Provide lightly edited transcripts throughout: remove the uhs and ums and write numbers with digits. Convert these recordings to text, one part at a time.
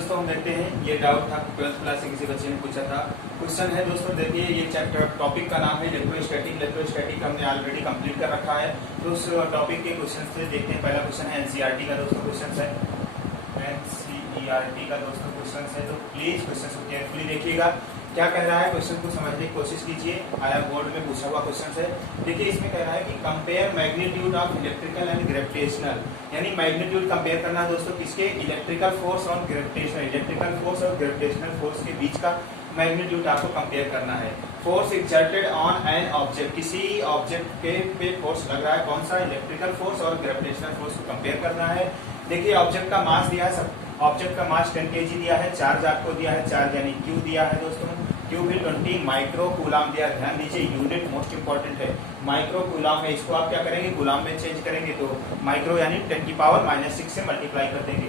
दोस्तों हम देखते हैं, ये डाउट था 12th क्लास से किसी बच्चे ने पूछा था। क्वेश्चन है दोस्तों, देखिए ये चैप्टर टॉपिक का नाम है इलेक्ट्रोस्टैटिक। इलेक्ट्रोस्टैटिक हमने ऑलरेडी कंप्लीट कर रखा है, तो उस टॉपिक के क्वेश्चन से देखते हैं। पहला क्वेश्चन है एनसीईआरटी का दोस्तों क्वेश्चन है, एनसीईआरटी का दोस्तों क्वेश्चन है, तो प्लीज क्वेश्चन को केयरफुली देखिएगा। क्या कह रहा है, क्वेश्चन को समझने की कोशिश कीजिए। आया बोर्ड में पूछा हुआ क्वेश्चन है। देखिए इसमें कह रहा है कि compare magnitude of electrical and gravitational, यानी मैग्नीट्यूड कंपेयर करना है दोस्तों किसके, इलेक्ट्रिकल फोर्स और ग्रेविटेशनल। इलेक्ट्रिकल फोर्स और ग्रेविटेशनल फोर्स के बीच का मैग्नीट्यूड आपको कंपेयर करना है। Force exerted on an object, किसी ऑब्जेक्ट के पे फोर्स लग रहा है, कौन सा, इलेक्ट्रिकल फोर्स और ग्रेविटेशनल फोर्स को कंपेयर करना है। देखिए ऑब्जेक्ट का मास दिया है, सब ऑब्जेक्ट का मास 10 kg दिया है, चार्ज आपको दिया है, चार्ज यानी क्यू दिया है दोस्तों, क्यू भी 20 माइक्रो कूलाम दिया है। ध्यान दीजिए यूनिट मोस्ट इंपॉर्टेंट है, माइक्रो कूलाम है। इसको आप क्या करेंगे, कूलाम में चेंज करेंगे तो माइक्रो यानी 10 की पावर -6 से मल्टीप्लाई कर देंगे।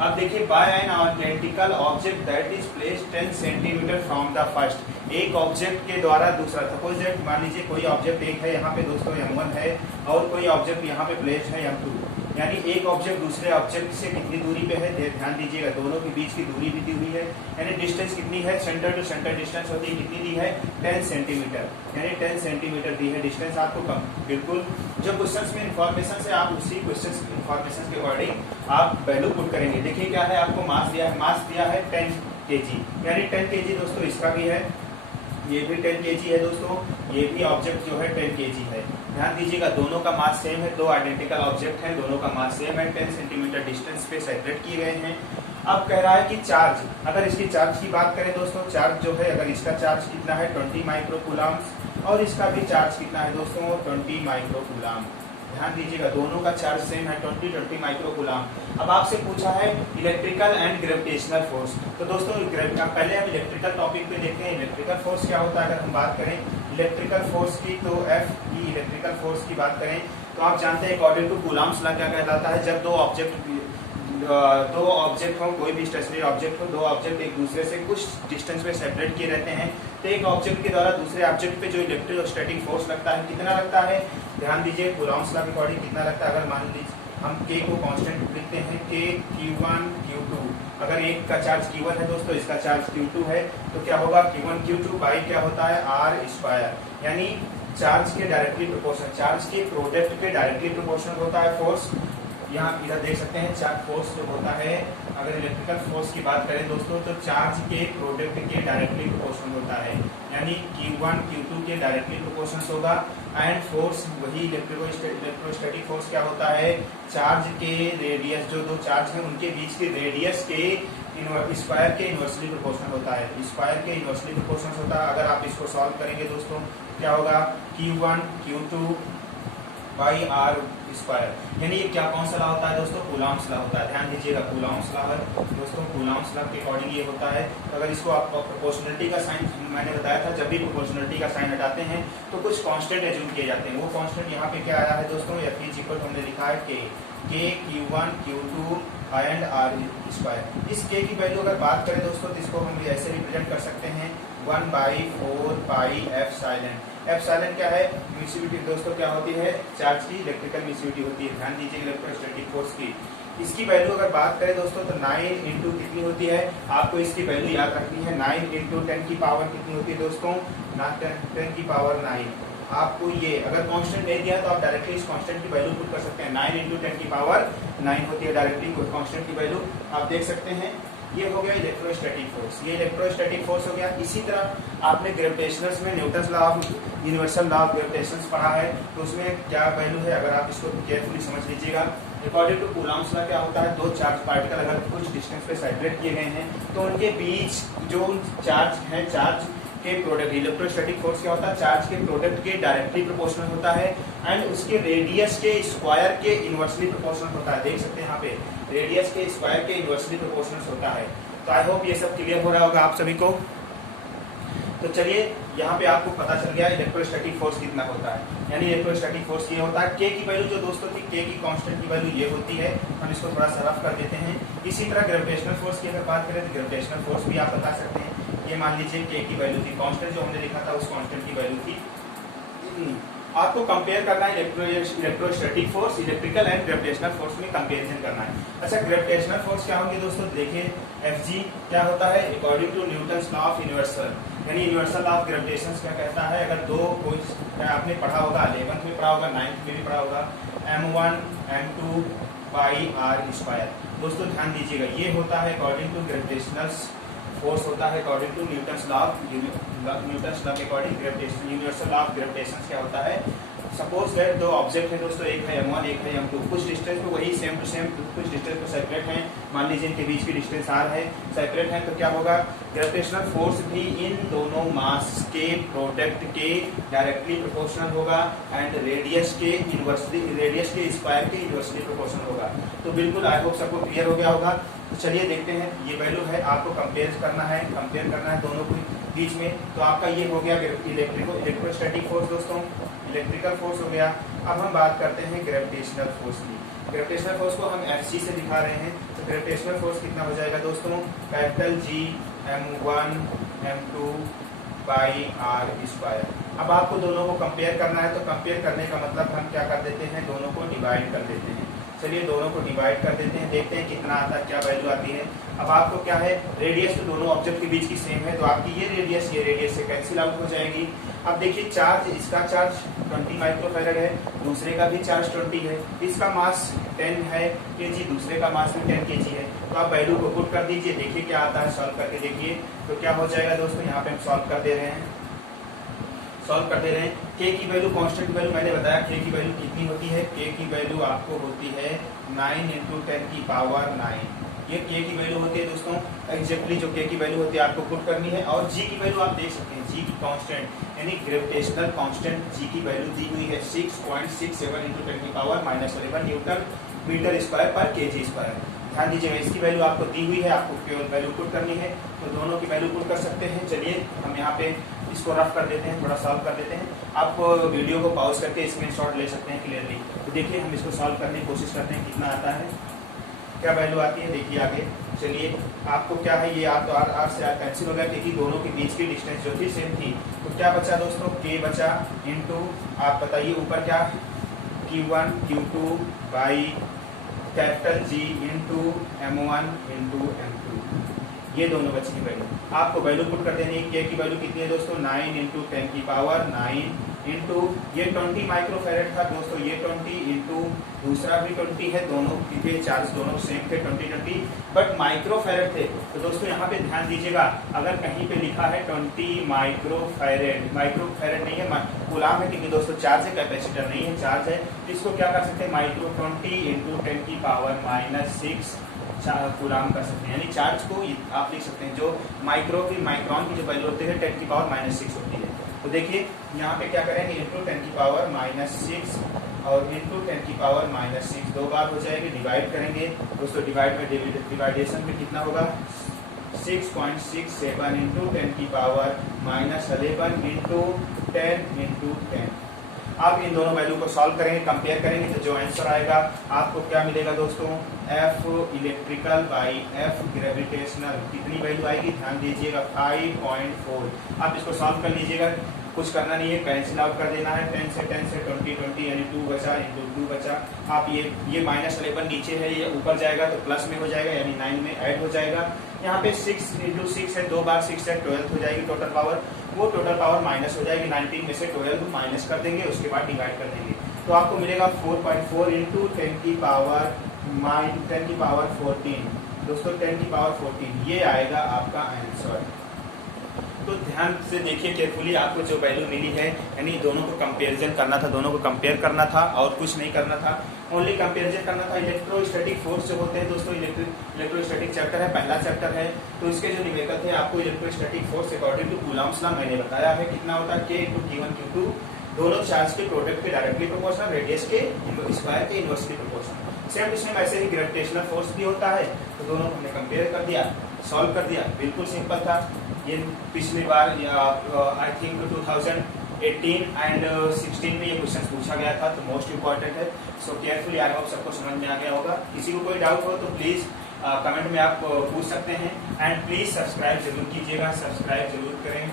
अब देखिए by an identical object that is placed 10 centimetre from the first, एक ऑब्जेक्ट के द्वारा दूसरा, सपोज दैट मान लीजिए कोई ऑब्जेक्ट एक है यहाँ पे दोस्तों m1 है, और कोई ऑब्जेक्ट यहाँ पे प्लेस्ड है m2, यानी एक ऑब्जेक्ट दूसरे ऑब्जेक्ट से कितनी दूरी पे है, ध्यान दीजिएगा दोनों के बीच की दूरी भी दी हुई है, यानी डिस्टेंस कितनी है, सेंटर टू सेंटर डिस्टेंस होती है, कितनी दी है, 10 सेंटीमीटर, यानी 10 सेंटीमीटर दी है डिस्टेंस आपको कम। बिल्कुल जो क्वेश्चन में इंफॉर्मेशन से आप उसी क्वेश्चन इंफॉर्मेशन के अकॉर्डिंग आप वैल्यू पुट करेंगे। देखिए क्या है, आपको मास दिया है, मास दिया है 10 kg, यानी 10 kg दोस्तों इसका भी है, ये भी 10 kg है दोस्तों, ये भी ऑब्जेक्ट जो है 10 kg है। ध्यान दीजिएगा दोनों का मास सेम है, दो आइडेंटिकल ऑब्जेक्ट हैं, दोनों का मास सेम है, 10 सेंटीमीटर डिस्टेंस पे सेपरेट किए गए हैं। अब कह रहा है कि चार्ज, अगर इसकी चार्ज की बात करें दोस्तों, चार्ज जो है अगर इसका चार्ज कितना है 20 माइक्रो कूलाम्स, और इसका भी चार्ज कितना है दोस्तों 20 माइक्रो कूलाम। ध्यान दीजिएगा दोनों का चार्ज सेम है 20 माइक्रो कूलाम। अब आपसे पूछा है इलेक्ट्रिकल एंड ग्रेविटेशनल फोर्स, तो दोस्तों पहले हम इलेक्ट्रिकल टॉपिक पे देखते हैं इलेक्ट्रिकल फोर्स क्या होता है। अगर हम बात करें इलेक्ट्रिकल फोर्स की, तो एफ ई इलेक्ट्रिकल फोर्स की बात करें तो आप जानते हैं अकॉर्डिंग टू कूलाम्स लॉ क्या कहलाता है, जब दो ऑब्जेक्ट हो, कोई भी स्टेशनरी ऑब्जेक्ट हो, दो ऑब्जेक्ट एक दूसरे से कुछ डिस्टेंस पे सेपरेट किए रहते हैं, तो एक ऑब्जेक्ट के द्वारा दूसरे ऑब्जेक्ट पे जो इलेक्ट्रोस्टैटिक फोर्स लगता है कितना लगता है, ध्यान दीजिए कूलाम्स लॉ के अकॉर्डिंग कितना लगता है। अगर मान लीजिए हम k को कांस्टेंट लिखते हैं, k q1 q2, अगर एक का चार्ज q1 है दोस्तों, इसका चार्ज q2 है, तो क्या होगा q1 q2 बाई क्या होता है r स्क्वायर, यानी चार्ज के डायरेक्टली प्रोपोर्शनल, चार्ज के प्रोडक्ट के डायरेक्टली प्रोपोर्शनल होता है फोर्स। यहाँ इधर देख सकते हैं चार्ज फोर्स जो होता है, अगर इलेक्ट्रिकल फोर्स की बात करें दोस्तों तो चार्ज के प्रोडक्ट के डायरेक्टली प्रोपोर्शनल होता है, यानी Q1 Q2 के डायरेक्टली प्रोपोर्शनल होगा। एंड फोर्स वही इलेक्ट्रोस्टैटिक फोर्स क्या होता है, चार्ज के रेडियस, जो दो चार्ज हैं उनके बीच के रेडियस के स्क्वायर के इनवर्सली प्रोपोर्शनल होता है, स्क्वायर के इनवर्सली प्रोपोर्शनल होता है। अगर आप इसको सॉल्व करेंगे दोस्तों क्या होगा, Q1 Q2 by r square, यानी ये क्या कौन सा लॉ होता है दोस्तों, कूलाम्स लॉ होता है। ध्यान दीजिएगा कूलाम्स लॉ है दोस्तों, कूलाम्स लॉ के अकॉर्डिंग ये होता है। तो अगर इसको आप प्रोपोर्शनलिटी का साइन, मैंने बताया था जब भी प्रोपोर्शनलिटी का साइन हटाते हैं तो कुछ कांस्टेंट एज्यूम किए जाते हैं, वो कांस्टेंट यहाँ पे क्या आया है दोस्तों, एफ इज इक्वल हमने लिखा है k Q1 Q2 and r square. इस k की वैल्यू अगर बात करें दोस्तों तो इसको हम ऐसे रिप्रेजेंट कर सकते हैं 1/4 पाई एफ साइलेंट। एफ साइलेंट क्या है, मिसिविटी दोस्तों क्या होती है, चार्ज की इलेक्ट्रिकल मिसिविटी होती है। ध्यान दीजिए इलेक्ट्रोस्टैटिक फोर्स की, इसकी वैल्यू अगर बात करें दोस्तों तो 9 इंटू कितनी होती है, आपको इसकी वैल्यू याद रखनी है, 9 इंटू 10 की पावर कितनी होती है दोस्तों, 10 की पावर 9। आपको ये अगर कांस्टेंट दे दिया तो आप डायरेक्टली इस कांस्टेंट की वैल्यू पुट कर सकते हैं, 9 इंटू 10 की पावर 9 होती है डायरेक्टली कांस्टेंट की वैल्यू, आप देख सकते हैं। ये हो गया इलेक्ट्रोस्टैटिक फोर्स, ये इलेक्ट्रोस्टैटिक फोर्स हो गया। इसी तरह आपने ग्रेविटेशनल्स में Newton's law of universal law of gravitations पढ़ा है, तो उसमें क्या वैल्यू है अगर आप इसको केयरफुली समझ लीजिएगा। अकॉर्डिंग टू कूलाम्स लॉ क्या होता है, दो चार्ज पार्टिकल अगर कुछ डिस्टेंस पे सेपरेट किए गए हैं तो उनके बीच जो चार्ज है, चार्ज के प्रोडक्ट, इलेक्ट्रोस्टैटिक फोर्स क्या होता है, चार्ज के प्रोडक्ट के डायरेक्टली प्रोपोर्शनल होता है एंड उसके रेडियस के स्क्वायर के इनवर्सली प्रोपोर्शनल होता है। देख सकते हैं यहाँ पे रेडियस के स्क्वायर के इनवर्सली प्रोपोर्शनल होता है। तो आई होप ये सब क्लियर हो रहा होगा आप सभी को। तो चलिए यहाँ पे आपको पता चल गया इलेक्ट्रोस्टैटिक फोर्स कितना होता है, यानी इलेक्ट्रोस्टैटिक फोर्स ये होता है। के की वैल्यू जो दोस्तों थी, के की कांस्टेंट की वैल्यू ये होती है, हम इसको थोड़ा सा रफ कर देते हैं। इसी तरह ग्रेविटेशनल फोर्स की अगर बात करें तो ग्रेविटेशनल फोर्स भी आप बता सकते हैं। ये मान लीजिए के की वैल्यू थी, कांस्टेंट जो हमने लिखा था उस कांस्टेंट की वैल्यू थी आपको कंपेयर करना है electrostatic force, electrical and gravitational force में कंपेरिजन करना है। अच्छा, ग्रेविटेशनल फोर्स क्या होंगे दोस्तों, देखिए Fg क्या होता है, according to Newton's law of universal, यानी यूनिवर्सल लॉ ऑफ ग्रेविटेशन क्या कहता है, अगर दो कोई आपने पढ़ा होगा 11th में पढ़ा होगा, 9th में भी पढ़ा होगा, m1 m2 by r square. दोस्तों ध्यान दीजिएगा, ये होता है अकॉर्डिंग टू ग्रेविटेशनल फोर्स होता है अकॉर्डिंग टू न्यूटन्स लॉ के according gravitation, universal law of gravitation क्या होता है। सपोज दैट दो ऑब्जेक्ट है दोस्तों, एक है m1 एक है m2, कुछ डिस्टेंस पे वही सेम टू सेम, कुछ डिस्टेंस पे सेपरेट हैं, मान लीजिए इनके बीच की डिस्टेंस r है, सेपरेट है, तो क्या होगा, ग्रेविटेशनल फोर्स भी इन दोनों मास के प्रोडक्ट के डायरेक्टली प्रोपोर्शनल होगा एंड रेडियस के इनवर्सली, रेडियस के स्क्वायर के इनवर्सली प्रोपोर्शनल होगा। तो बिल्कुल आई होप सबको क्लियर हो गया होगा। तो चलिए देखते हैं, ये वैल्यू है, आपको कंपेयर करना है दोनों के बीच में। तो आपका ये हो गया इलेक्ट्रोस्टैटिक फोर्स दोस्तों, इलेक्ट्रिकल फोर्स हो गया। अब हम बात करते हैं ग्रेविटेशनल फोर्स की। ग्रेविटेशनल फोर्स को हम Fc से दिखा रहे हैं, तो ग्रेविटेशनल फोर्स कितना हो जाएगा दोस्तों, capital G m1 m2 by r square. अब आपको दोनों को कंपेयर करना है, तो कंपेयर करने का मतलब हम क्या कर देते हैं, दोनों को डिवाइड कर देते हैं। चलिए दोनों को डिवाइड कर देते हैं, देखते हैं कितना आता है, क्या वैल्यू आती है। अब आपको क्या है, रेडियस तो दोनों ऑब्जेक्ट के बीच की सेम है, तो आपकी ये रेडियस से कैंसिल आउट हो जाएगी। अब देखिए चार्ज, इसका चार्ज 20 माइक्रोफैरड है, दूसरे का भी चार्ज 20 है, इसका मास 10 है kg, दूसरे का मास भी 10 kg है। तो आप वैल्यू को पुट कर दीजिए, देखिए क्या आता है, सॉल्व करके देखिए। तो क्या हो जाएगा दोस्तों, यहाँ पे हम सॉल्व कर दे रहे हैं, k की वैल्यू, कांस्टेंट वैल्यू मैंने बताया, k की वैल्यू कितनी होती है, k की वैल्यू आपको होती है 9 × 10 की पावर 9। ये k की वैल्यू होती है दोस्तों, एग्जैक्टली जो k की वैल्यू होती है आपको पुट करनी है। और g की वैल्यू आप देख सकते हैं, g की कांस्टेंट यानी ग्रेविटेशनल कांस्टेंट g की वैल्यू दी हुई है 6.67 × 10 की पावर -11 न्यूटन मीटर स्क्वायर पर kg स्क्वायर। ध्यान दीजिएगा, इसकी वैल्यू आपको दी हुई है, आपको केवल वैल्यू पुट करनी है, तो दोनों की वैल्यू पुट कर सकते हैं। चलिए हम यहाँ पे इसको रफ कर देते हैं, थोड़ा सॉल्व कर देते हैं। आप वीडियो को पॉज करके स्क्रीनशॉट ले सकते हैं क्लियरली। तो देखिए हम इसको सॉल्व करने की कोशिश करते हैं, कितना आता है, क्या वैल्यू आती है, देखिए आगे। चलिए आपको क्या है, ये आप तो आर से आर कैंसिल हो गया, क्योंकि दोनों के बीच की डिस्टेंस जो थी सेम थी। तो क्या बचा दोस्तों, k बचा इंटू, आप बताइए ऊपर क्या, q1 q2 by capital G into m1 into m2, ये दोनों बची की वैल्यू आपको वैल्यू पुट कर देनी है। k की वैल्यू कितनी है दोस्तों, 9 × 10 की पावर 9 इंटू ये 20 माइक्रोफैरड था दोस्तों, ये 20 इंटू दूसरा भी 20 है, दोनों के चार्ज दोनों सेम थे 20 बट माइक्रोफैरड थे। तो दोस्तों यहाँ पे ध्यान दीजिएगा, अगर कहीं पे लिखा है 20 माइक्रोफैरड, माइक्रोफैरड नहीं है, कूलाम है, क्योंकि दोस्तों चार्ज है, कैपेसिटर नहीं है, चार्ज है। तो इसको क्या कर सकते हैं, माइक्रो 20 × 10 की पावर -6 कूलाम कर सकते हैं, यानी चार्ज को आप लिख सकते हैं। जो माइक्रोन की जो वैल्यू होती है 10 की पावर -6 होती है। तो देखिए यहाँ पे क्या करेंगे, इंटू 10 की पावर -6 और इंटू 10 की पावर -6 दो बार हो जाएगी, डिवाइड करेंगे दोस्तों, डिवाइड में डिवाइडेशन में कितना होगा, 6.67 इंटू 10 की पावर -11 इंटू 10 आप इन दोनों वैल्यू को सॉल्व करेंगे, कंपेयर करेंगे, तो जो आंसर आएगा आपको क्या मिलेगा दोस्तों, F electrical by F gravitational, कितनी वैल्यू आएगी, ध्यान दीजिएगा 5.4। आप इसको सॉल्व कर लीजिएगा, कुछ करना नहीं है, कैंसिल आउट कर देना है, 10 से 20 यानी 2 बचा इंटू 2 बचा। आप ये -11 नीचे है, ये ऊपर जाएगा तो प्लस में हो जाएगा, यानी 9 में ऐड हो जाएगा। यहाँ पे 6 × 6 है, 2 बार 6 है, 12 हो जाएगी टोटल पावर, वो टोटल पावर माइनस हो जाएगी, 19 में से 12 माइनस कर देंगे, उसके बाद डिवाइड कर देंगे, तो आपको मिलेगा 4.4 इंटू 10 की पावर 14 दोस्तों, 10 की पावर 14, ये आएगा आपका आंसर। तो ध्यान से देखिए केयरफुली, आपको जो वैल्यू मिली है, यानी दोनों को कंपेरिजन करना था, दोनों को कंपेयर करना था और कुछ नहीं करना था, ओनली कंपेरिजन करना था। इलेक्ट्रोस्टैटिक फोर्स जो होते हैं दोस्तों, इलेक्ट्रोस्टैटिक चैप्टर है, पहला चैप्टर है, तो इसके जो न्यूमेरिकल थे, आपको electrostatic force according to Coulomb's law मैंने बताया है, कितना होता है, k × Q1 Q2 दोनों चार्ज के प्रोडक्ट के डायरेक्टली प्रोपोर्शनल, रेडियस के स्क्वायर के inversely proportional. Same to same ऐसे ही ग्रेविटेशनल फोर्स भी होता है, तो दोनों को हमने कंपेयर कर दिया, सॉल्व कर दिया, बिल्कुल सिंपल था। ये पिछली बार आई थिंक 2018 एंड 16 में ये क्वेश्चन पूछा गया था, तो मोस्ट इंपॉर्टेंट है। सो केयरफुली, आई होप सबको समझ में आ गया होगा। किसी को कोई डाउट हो तो प्लीज कमेंट में आप पूछ सकते हैं, एंड प्लीज सब्सक्राइब जरूर कीजिएगा, सब्सक्राइब जरूर करें।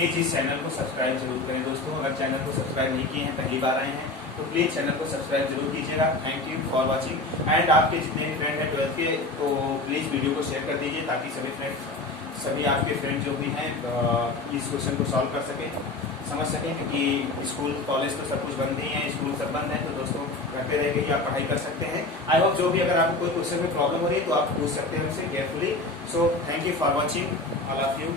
प्लीज़ इस चैनल को सब्सक्राइब जरूर करें दोस्तों। अगर चैनल को सब्सक्राइब नहीं किए हैं, पहली बार आए हैं, तो प्लीज़ चैनल को सब्सक्राइब जरूर कीजिएगा। Thank you for watching. And आपके जितने भी फ्रेंड हैं 12th के, तो प्लीज़ वीडियो को शेयर कर दीजिए ताकि सभी आपके फ्रेंड जो भी हैं इस क्वेश्चन को सॉल्व कर सकें, समझ सकें। क्योंकि स्कूल कॉलेज तो सब कुछ बंद ही है, स्कूल सब बंद है, तो दोस्तों घर पे रह के ही आप पढ़ाई कर सकते हैं। आई होप जो भी अगर आपको कोई क्वेश्चन में प्रॉब्लम हो रही है तो आप पूछ सकते हैं हमसे carefully. So thank you for watching all of you.